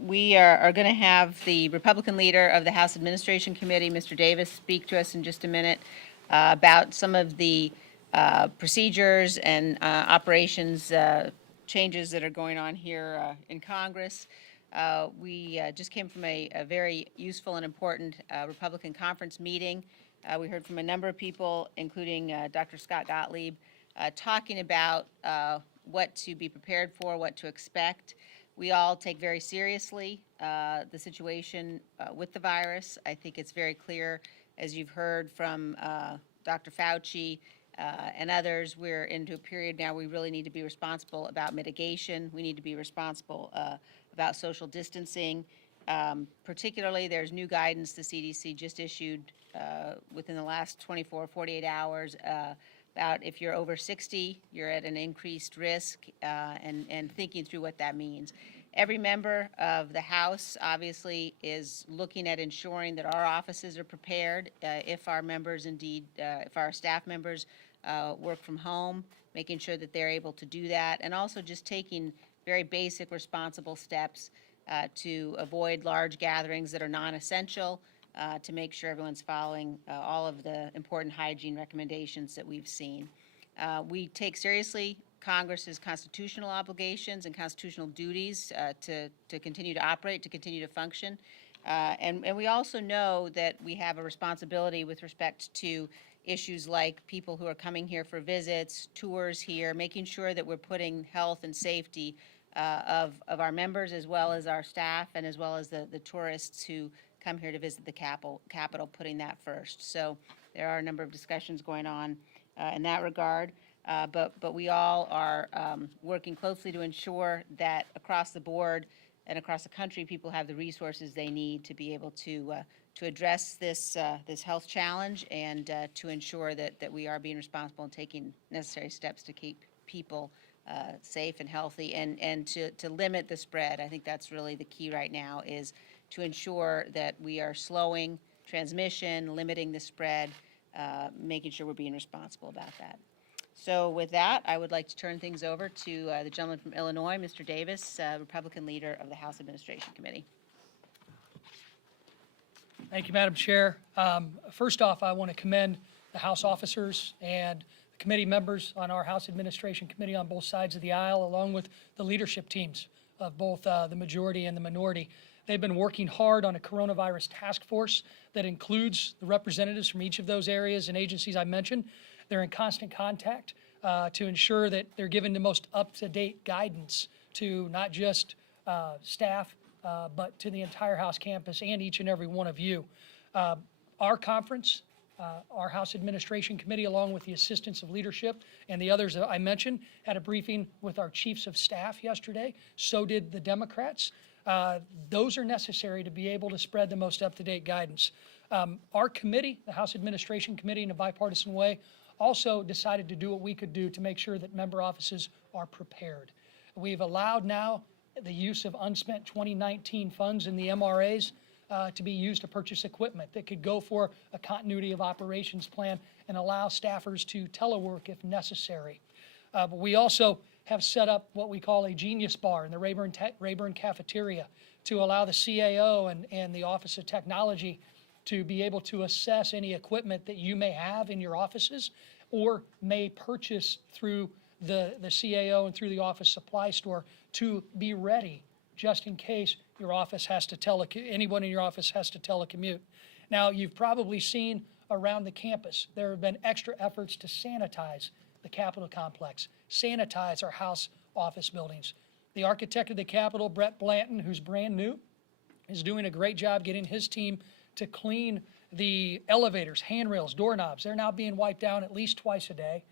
We are going to have the Republican leader of the House Administration Committee, Mr. Davis, speak to us in just a minute about some of the procedures and operations changes that are going on here in Congress. We just came from a very useful and important Republican conference meeting. We heard from a number of people, including Dr. Scott Gottlieb, talking about what to be prepared for, what to expect. We all take very seriously the situation with the virus. I think it's very clear, as you've heard from Dr. Fauci and others, we're into a period now we really need to be responsible about mitigation. We need to be responsible about social distancing. Particularly, there's new guidance the CDC just issued within the last 24, 48 hours about if you're over 60, you're at an increased risk, and thinking through what that means. Every member of the House obviously is looking at ensuring that our offices are prepared if our members indeed, if our staff members work from home, making sure that they're able to do that, and also just taking very basic responsible steps to avoid large gatherings that are non-essential, to make sure everyone's following all of the important hygiene recommendations that we've seen. We take seriously Congress's constitutional obligations and constitutional duties to continue to operate, to continue to function. And we also know that we have a responsibility with respect to issues like people who are coming here for visits, tours here, making sure that we're putting health and safety of our members as well as our staff and as well as the tourists who come here to visit the Capitol, putting that first. So there are a number of discussions going on in that regard, but we all are working closely to ensure that across the board and across the country, people have the resources they need to be able to address this health challenge and to ensure that we are being responsible and taking necessary steps to keep people safe and healthy and to limit the spread. I think that's really the key right now, is to ensure that we are slowing transmission, limiting the spread, making sure we're being responsible about that. So with that, I would like to turn things over to the gentleman from Illinois, Mr. Davis, Republican leader of the House Administration Committee. Thank you, Madam Chair. First off, I want to commend the House officers and the committee members on our House Administration Committee on both sides of the aisle, along with the leadership teams of both the majority and the minority. They've been working hard on a coronavirus task force that includes the representatives from each of those areas and agencies I mentioned. They're in constant contact to ensure that they're giving the most up-to-date guidance to not just staff, but to the entire House campus and each and every one of you. Our conference, our House Administration Committee, along with the assistance of leadership and the others that I mentioned, had a briefing with our chiefs of staff yesterday. So did the Democrats. Those are necessary to be able to spread the most up-to-date guidance. Our committee, the House Administration Committee, in a bipartisan way, also decided to do what we could do to make sure that member offices are prepared. We've allowed now the use of unspent 2019 funds in the MRAs to be used to purchase equipment that could go for a continuity of operations plan and allow staffers to telework if necessary. But we also have set up what we call a Genius Bar in the Rayburn cafeteria to allow the CAO and the Office of Technology to be able to assess any equipment that you may have in your offices or may purchase through the CAO and through the office supply store to be ready just in case your office has to anyone in your office has to telecommute. Now, you've probably seen around the campus, there have been extra efforts to sanitize the Capitol complex, sanitize our House office buildings. The architect of the Capitol, Brett Blanton, who's brand new, is doing a great job getting his team to clean the elevators, handrails, doorknobs. They're now being wiped down at least twice a day,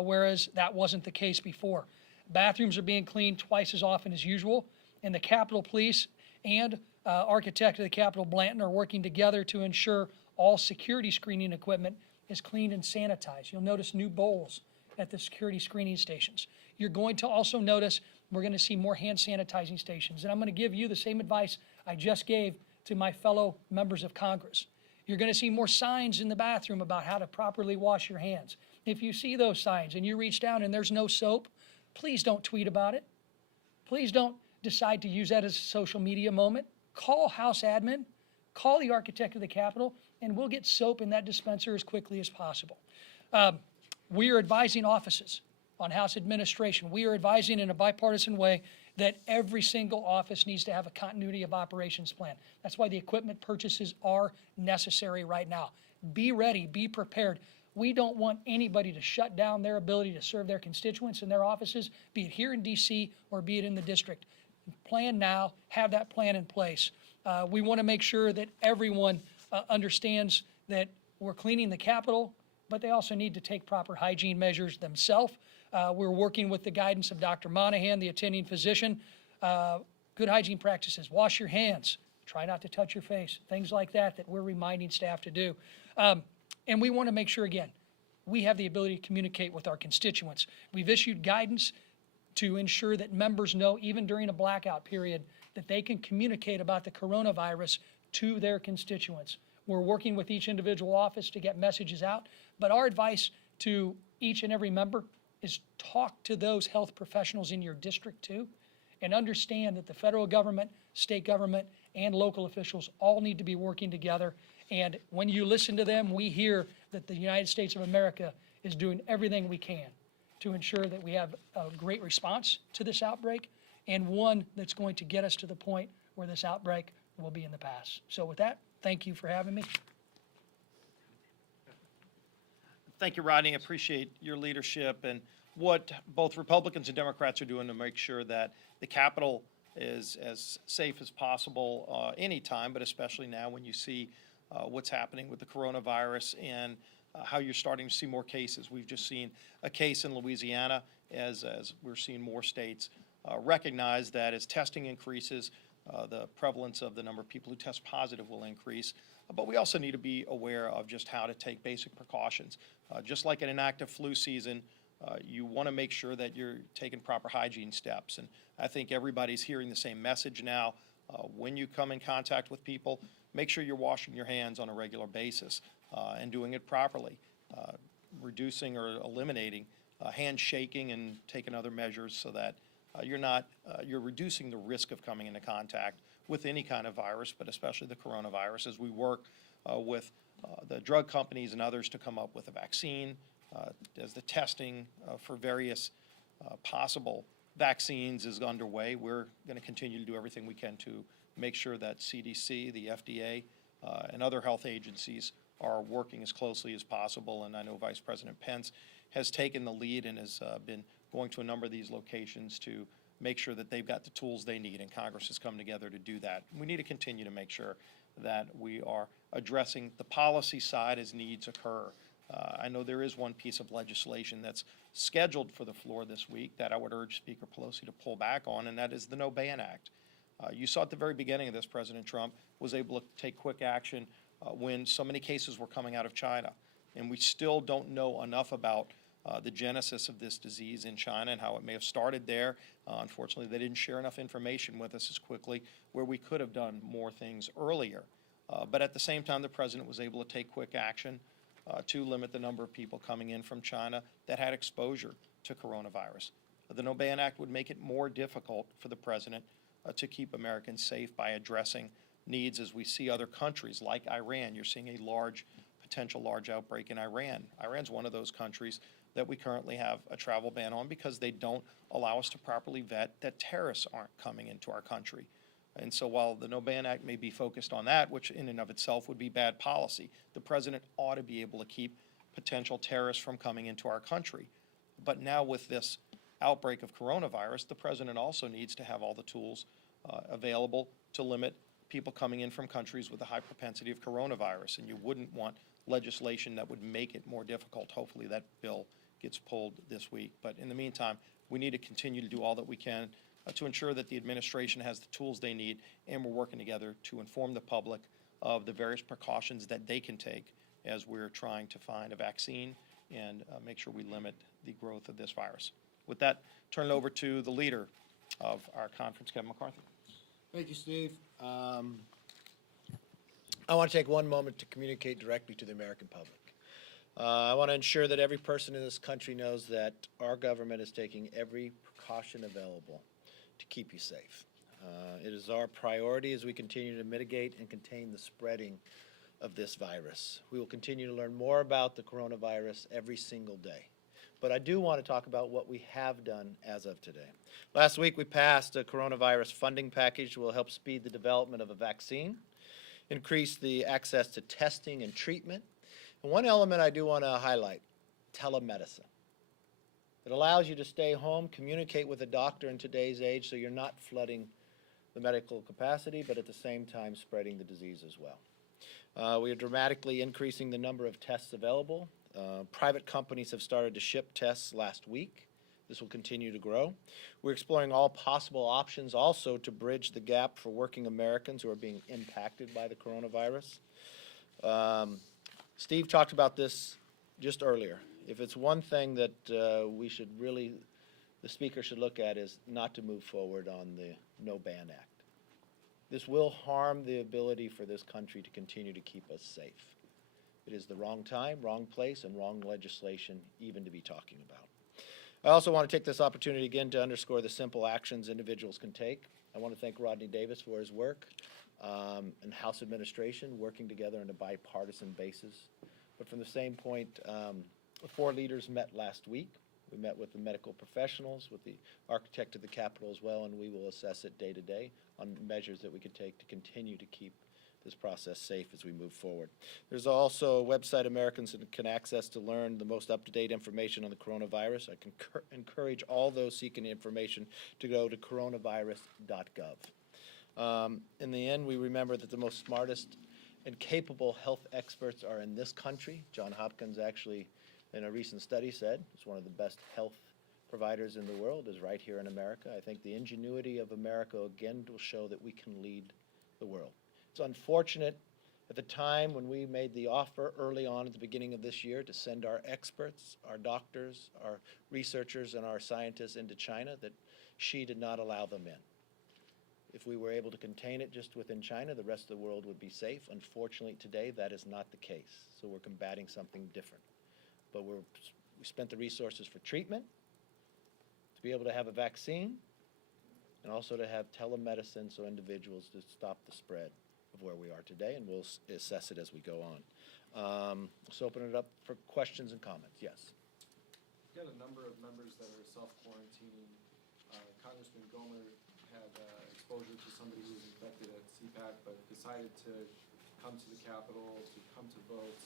whereas that wasn't the case before. Bathrooms are being cleaned twice as often as usual, and the Capitol Police and architect of the Capitol, Blanton, are working together to ensure all security screening equipment is cleaned and sanitized. You'll notice new bowls at the security screening stations. You're going to also notice we're going to see more hand sanitizing stations, and I'm going to give you the same advice I just gave to my fellow members of Congress. You're going to see more signs in the bathroom about how to properly wash your hands. If you see those signs and you reach down and there's no soap, please don't tweet about it. Please don't decide to use that as a social media moment, call House admin, call the architect of the Capitol, and we'll get soap in that dispenser as quickly as possible. We are advising offices on House administration. We are advising in a bipartisan way that every single office needs to have a continuity of operations plan. That's why the equipment purchases are necessary right now. Be ready, be prepared. We don't want anybody to shut down their ability to serve their constituents in their offices, be it here in DC or be it in the district. Plan now, have that plan in place. We want to make sure that everyone understands that we're cleaning the Capitol, but they also need to take proper hygiene measures themselves. We're working with the guidance of Dr. Monahan, the attending physician. Good hygiene practices, wash your hands, try not to touch your face, things like that that we're reminding staff to do. And we want to make sure, again, we have the ability to communicate with our constituents. We've issued guidance to ensure that members know, even during a blackout period, that they can communicate about the coronavirus to their constituents. We're working with each individual office to get messages out, but our advice to each and every member is talk to those health professionals in your district too, and understand that the federal government, state government, and local officials all need to be working together. And when you listen to them, we hear that the United States of America is doing everything we can to ensure that we have a great response to this outbreak, and one that's going to get us to the point where this outbreak will be in the past. So with that, thank you for having me. Thank you, Rodney. I appreciate your leadership and what both Republicans and Democrats are doing to make sure that the Capitol is as safe as possible anytime, but especially now when you see what's happening with the coronavirus and how you're starting to see more cases. We've just seen a case in Louisiana as we're seeing more states recognize that as testing increases, the prevalence of the number of people who test positive will increase. But we also need to be aware of just how to take basic precautions. Just like in an active flu season, you want to make sure that you're taking proper hygiene steps. And I think everybody's hearing the same message now. When you come in contact with people, make sure you're washing your hands on a regular basis and doing it properly, reducing or eliminating handshaking and taking other measures so that you're reducing the risk of coming into contact with any kind of virus, but especially the coronavirus, as we work with the drug companies and others to come up with a vaccine, as the testing for various possible vaccines is underway. We're going to continue to do everything we can to make sure that CDC, the FDA, and other health agencies are working as closely as possible. And I know Vice President Pence has taken the lead and has been going to a number of these locations to make sure that they've got the tools they need, and Congress has come together to do that. We need to continue to make sure that we are addressing the policy side as needs occur. I know there is one piece of legislation that's scheduled for the floor this week that I would urge Speaker Pelosi to pull back on, and that is the No Ban Act. You saw at the very beginning of this, President Trump was able to take quick action when so many cases were coming out of China. And we still don't know enough about the genesis of this disease in China and how it may have started there. Unfortunately, they didn't share enough information with us as quickly, where we could have done more things earlier. But at the same time, the president was able to take quick action to limit the number of people coming in from China that had exposure to coronavirus. The No Ban Act would make it more difficult for the president to keep Americans safe by addressing needs as we see other countries like Iran. You're seeing a potential large outbreak in Iran. Iran's one of those countries that we currently have a travel ban on because they don't allow us to properly vet that terrorists aren't coming into our country. And so while the No Ban Act may be focused on that, which in and of itself would be bad policy, the president ought to be able to keep potential terrorists from coming into our country. But now with this outbreak of coronavirus, the president also needs to have all the tools available to limit people coming in from countries with a high propensity of coronavirus. And you wouldn't want legislation that would make it more difficult. Hopefully that bill gets pulled this week. But in the meantime, we need to continue to do all that we can to ensure that the administration has the tools they need, and we're working together to inform the public of the various precautions that they can take as we're trying to find a vaccine and make sure we limit the growth of this virus. With that, turn it over to the leader of our conference, Kevin McCarthy. Thank you, Steve. I want to take one moment to communicate directly to the American public. I want to ensure that every person in this country knows that our government is taking every precaution available to keep you safe. It is our priority as we continue to mitigate and contain the spreading of this virus. We will continue to learn more about the coronavirus every single day. But I do want to talk about what we have done as of today. Last week, we passed a coronavirus funding package that will help speed the development of a vaccine, increase the access to testing and treatment. And one element I do want to highlight, telemedicine. It allows you to stay home, communicate with a doctor in today's age so you're not flooding the medical capacity, but at the same time spreading the disease as well. We are dramatically increasing the number of tests available. Private companies have started to ship tests last week. This will continue to grow. We're exploring all possible options also to bridge the gap for working Americans who are being impacted by the coronavirus. Steve talked about this just earlier. If it's one thing that the speaker should look at is not to move forward on the No Ban Act. This will harm the ability for this country to continue to keep us safe. It is the wrong time, wrong place, and wrong legislation even to be talking about. I also want to take this opportunity again to underscore the simple actions individuals can take. I want to thank Rodney Davis for his work and House administration working together on a bipartisan basis. But from the same point, the 4 leaders met last week. We met with the medical professionals, with the architect of the Capitol as well, and we will assess it day to day on measures that we could take to continue to keep this process safe as we move forward. There's also a website Americans can access to learn the most up-to-date information on the coronavirus. I can encourage all those seeking information to go to coronavirus.gov. In the end, we remember that the most smartest and capable health experts are in this country. John Hopkins actually, in a recent study, said it's one of the best health providers in the world is right here in America. I think the ingenuity of America, again, will show that we can lead the world. It's unfortunate at the time when we made the offer early on at the beginning of this year to send our experts, our doctors, our researchers, and our scientists into China that Xi did not allow them in. If we were able to contain it just within China, the rest of the world would be safe. Unfortunately, today, that is not the case. So we're combating something different. But we spent the resources for treatment, to be able to have a vaccine, and also to have telemedicine so individuals to stop the spread of where we are today, and we'll assess it as we go on. Let's open it up for questions and comments. Yes. We've got a number of members that are self-quarantining. Congressman Gomer had exposure to somebody who was infected at CPAC, but decided to come to the Capitol, to come to votes.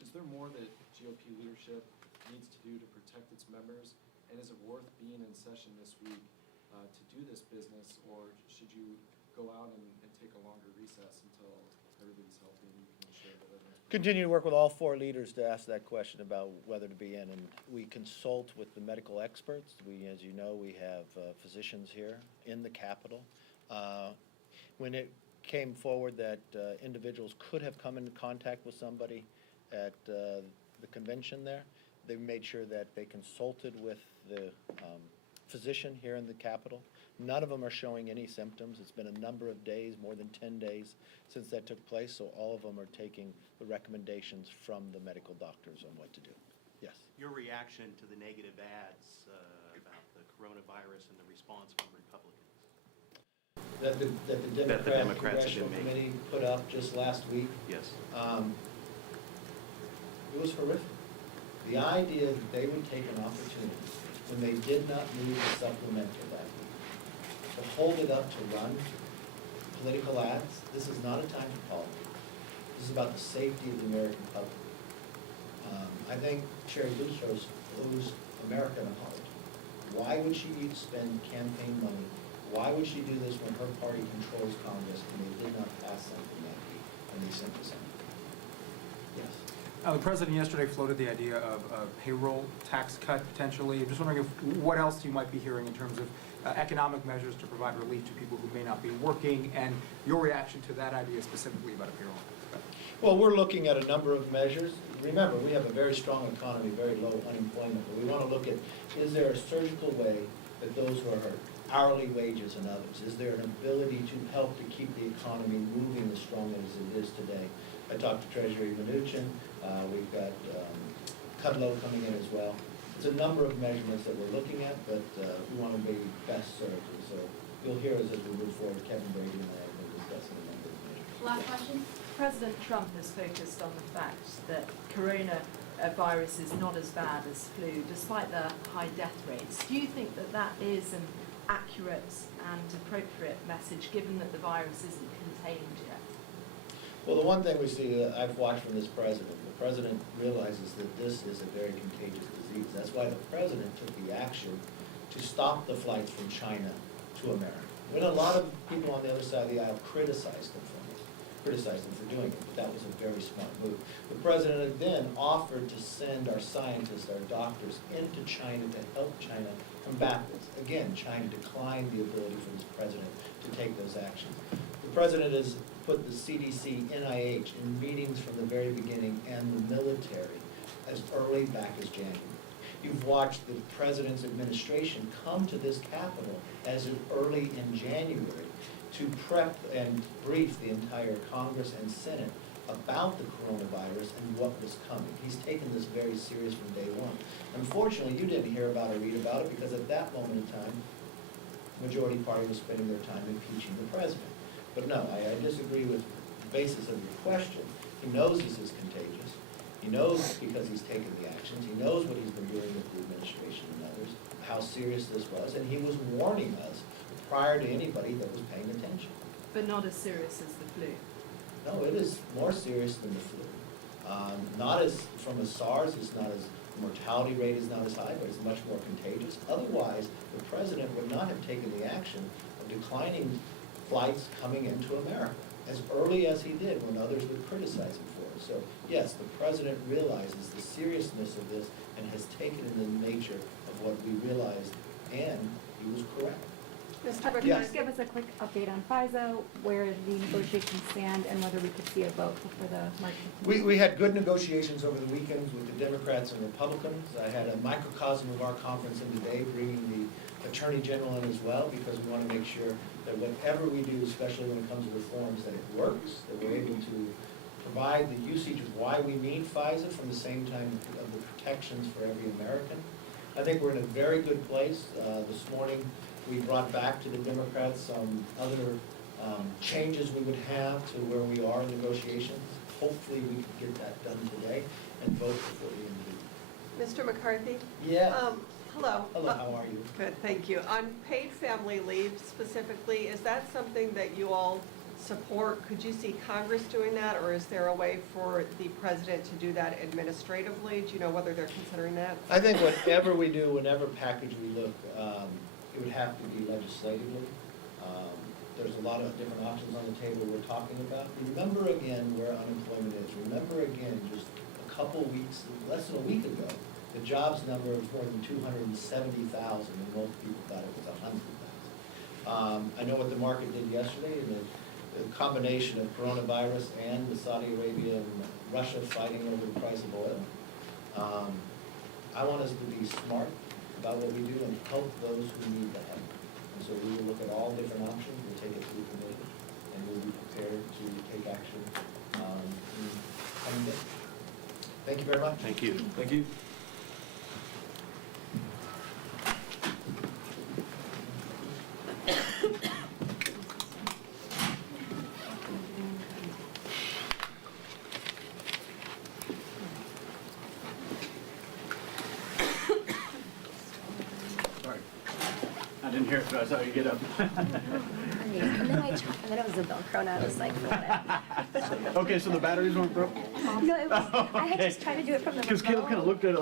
Is there more that GOP leadership needs to do to protect its members? And is it worth being in session this week to do this business, or should you go out and take a longer recess until everybody's healthy and you can share that everyone's... Continue to work with all 4 leaders to ask that question about whether to be in, and we consult with the medical experts. As you know, we have physicians here in the Capitol. When it came forward that individuals could have come into contact with somebody at the convention there, they made sure that they consulted with the physician here in the Capitol. None of them are showing any symptoms. It's been a number of days, more than 10 days since that took place, so all of them are taking the recommendations from the medical doctors on what to do. Yes. Your reaction to the negative ads about the coronavirus and the response from Republicans? That the Democrats have Congressional been Committee put up just last week. Yes. It was horrific. The idea that they would take an opportunity when they did not move the supplemental that week to hold it up to run political ads. This is not a time for politics. This is about the safety of the American public. I think Sherry Boutros owes America an apology. Why would she need to spend campaign money? Why would she do this when her party controls Congress and they did not pass something that week and they sent this out? Yes. The president yesterday floated the idea of a payroll tax cut potentially. I'm just wondering what else you might be hearing in terms of economic measures to provide relief to people who may not be working, and your reaction to that idea specifically about a payroll tax cut. Well, we're looking at a number of measures. Remember, we have a very strong economy, very low unemployment, but we want to look at, is there a surgical way that those who are hurt, hourly wages and others, is there an ability to help to keep the economy moving as strong as it is today? I talked to Treasury Mnuchin. We've got Kudlow coming in as well. It's a number of measurements that we're looking at, but we want to be best served. And so you'll hear as we move forward, Kevin Brady and I have been discussing a number of measures. Last question. President Trump has focused on the fact that coronavirus is not as bad as flu, despite the high death rates. Do you think that that is an accurate and appropriate message, given that the virus isn't contained yet? Well, the one thing we see, I've watched from this president, the president realizes that this is a very contagious disease. That's why the president took the action to stop the flights from China to America. When a lot of people on the other side of the aisle criticized him for doing it, but that was a very smart move. The president then offered to send our scientists, our doctors, into China to help China combat this. Again, China declined the ability for this president to take those actions. The president has put the CDC, NIH in meetings from the very beginning, and the military as early back as January. You've watched the president's administration come to this Capitol as early in January to prep and brief the entire Congress and Senate about the coronavirus and what was coming. He's taken this very serious from day one. Unfortunately, you didn't hear about or read about it because at that moment in time, the majority party was spending their time impeaching the president. But no, I disagree with the basis of your question. He knows this is contagious. He knows because he's taken the actions. He knows what he's been doing with the administration and others, how serious this was, and he was warning us prior to anybody that was paying attention. But not as serious as the flu. No, it is more serious than the flu. Not as, from a SARS, it's not as, the mortality rate is not as high, but it's much more contagious. Otherwise, the president would not have taken the action of declining flights coming into America as early as he did when others would criticize him for it. So, yes, the president realizes the seriousness of this and has taken it in the nature of what we realized, and he was correct. Mr. Can you Yes. just give us a quick update on FISA, where the negotiations stand, and whether we could see a vote before the March 15th? We had good negotiations over the weekends with the Democrats and Republicans. I had a microcosm of our conference in today, bringing the Attorney General in as well, because we want to make sure that whatever we do, especially when it comes to reforms, that it works, that we're able to provide the usage of why we need FISA from the same time of the protections for every American. I think we're in a very good place. This morning, we brought back to the Democrats some other changes we would have to where we are in negotiations. Hopefully, we can get that done today and vote before the end of the week. Mr. McCarthy? Yes. Hello. Hello, how are you? Good, thank you. On paid family leave specifically, is that something that you all support? Could you see Congress doing that, or is there a way for the president to do that administratively? Do you know whether they're considering that? I think whatever we do, whatever package we look, it would have to be legislatively. There's a lot of different options on the table we're talking about. Remember again where unemployment is. Remember again, just a couple weeks, less than a week ago, the jobs number was more than 270,000, and most people thought it was 100,000. I know what the market did yesterday, and the combination of coronavirus and the Saudi Arabia and Russia fighting over the price of oil. I want us to be smart about what we do and help those who need the help. And so we will look at all different options, we'll take it through committee, and we'll be prepared to take action in coming days. Thank you very much. Thank you. Thank you. Sorry. I didn't hear it, but I saw you get up. And then it was a Velcro, and I was like, whatever. Okay, so the batteries weren't broke? No, it was, I had Okay. just tried to do it from the Because Caleb kind of looked at it like,